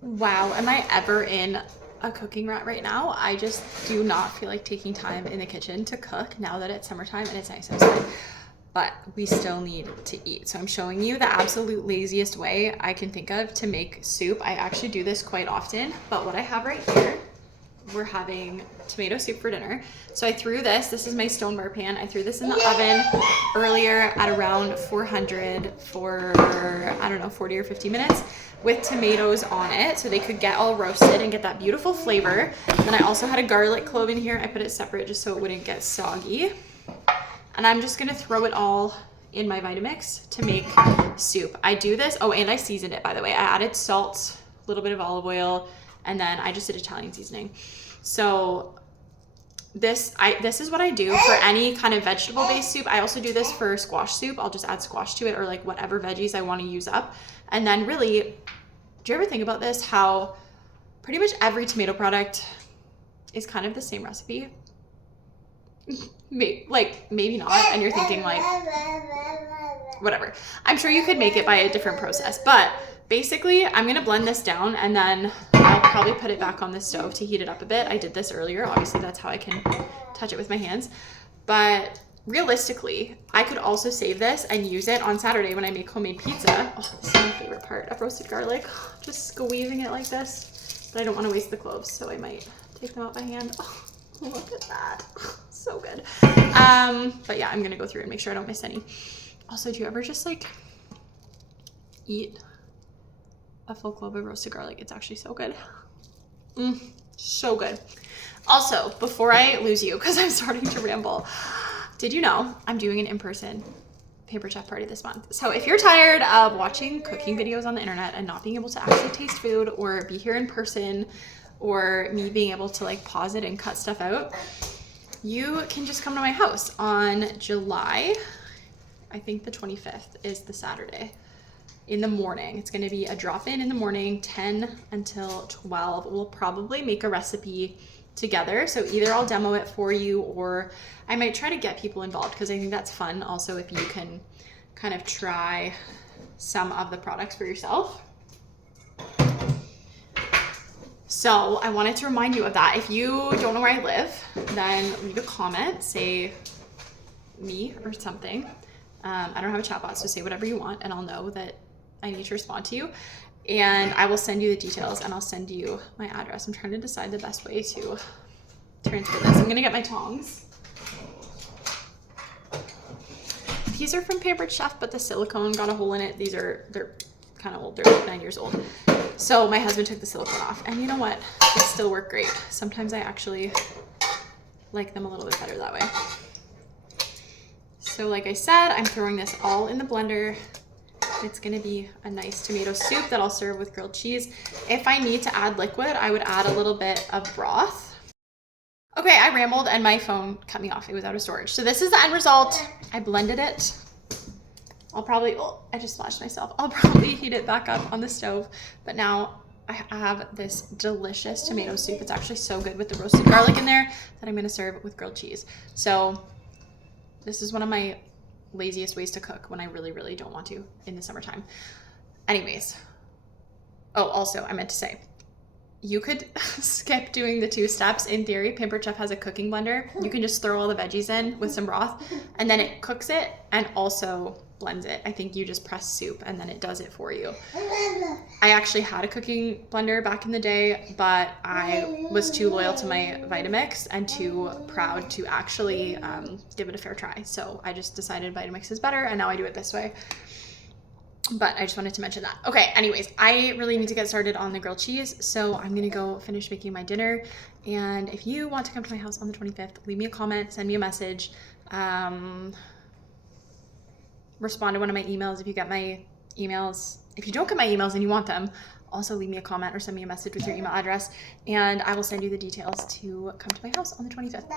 Wow, am I ever in a cooking rut right now? I just do not feel like taking time in the kitchen to cook now that it's summertime and it's nice outside. But we still need to eat. So I'm showing you the absolute laziest way I can think of to make soup. I actually do this quite often, but what I have right here, we're having tomato soup for dinner. So I threw this is my stone bar pan. I threw this in the oven earlier at around 400 for, I don't know, 40 or 50 minutes with tomatoes on it so they could get all roasted and get that beautiful flavor. Then I also had a garlic clove in here. I put it separate just so it wouldn't get soggy. And I'm just gonna throw it all in my Vitamix to make soup. I do this, oh, and I seasoned it, by the way. I added salt, a little bit of olive oil, and then I just did Italian seasoning. So this is what I do for any kind of vegetable-based soup. I also do this for squash soup. I'll just add squash to it or like whatever veggies I want to use up. And then really, do you ever think about this? How pretty much every tomato product is kind of the same recipe. Maybe not, and you're thinking like, whatever. I'm sure you could make it by a different process, but basically I'm gonna blend this down and then I'll probably put it back on the stove to heat it up a bit. I did this earlier. Obviously that's how I can touch it with my hands. But realistically, I could also save this and use it on Saturday when I make homemade pizza. Oh, this is my favorite part of roasted garlic. Just squeezing it like this. But I don't want to waste the cloves, so I might take them out by hand. Oh, look at that. So good. But yeah, I'm gonna go through and make sure I don't miss any. Also, do you ever just like eat a full clove of roasted garlic? It's actually so good. So good. Also, before I lose you, because I'm starting to ramble, did you know I'm doing an in-person Pampered Chef party this month? So if you're tired of watching cooking videos on the internet and not being able to actually taste food or be here in person, or me being able to like pause it and cut stuff out, you can just come to my house on July, I think the 25th is the Saturday, in the morning. It's gonna be a drop-in in the morning, 10 until 12. We'll probably make a recipe together. So either I'll demo it for you or I might try to get people involved because I think that's fun also if you can kind of try some of the products for yourself. So I wanted to remind you of that. If you don't know where I live, then leave a comment, say me or something. I don't have a chat box, so say whatever you want and I'll know that I need to respond to you. And I will send you the details and I'll send you my address. I'm trying to decide the best way to transfer this. I'm gonna get my tongs. These are from Pampered Chef, but the silicone got a hole in it. They're kind of old, they're like 9 years old. So my husband took the silicone off and you know what? They still work great. Sometimes I actually like them a little bit better that way. So like I said, I'm throwing this all in the blender. It's gonna be a nice tomato soup that I'll serve with grilled cheese. If I need to add liquid, I would add a little bit of broth. Okay, I rambled and my phone cut me off. It was out of storage. So this is the end result. I blended it. I'll probably, oh, I just splashed myself. I'll probably heat it back up on the stove. But now I have this delicious tomato soup. It's actually so good with the roasted garlic in there that I'm gonna serve with grilled cheese. So this is one of my laziest ways to cook when I really, really don't want to in the summertime. Anyways. Oh, also I meant to say, you could skip doing the 2 steps. In theory, Pampered Chef has a cooking blender. You can just throw all the veggies in with some broth and then it cooks it and also blends it. I think you just press soup and then it does it for you. I actually had a cooking blender back in the day, but I was too loyal to my Vitamix and too proud to actually give it a fair try. So I just decided Vitamix is better and now I do it this way. But I just wanted to mention that. Okay, anyways, I really need to get started on the grilled cheese, so I'm gonna go finish making my dinner. And if you want to come to my house on the 25th, leave me a comment, send me a message, respond to one of my emails if you get my emails. If you don't get my emails and you want them, also leave me a comment or send me a message with your email address, and I will send you the details to come to my house on the 25th.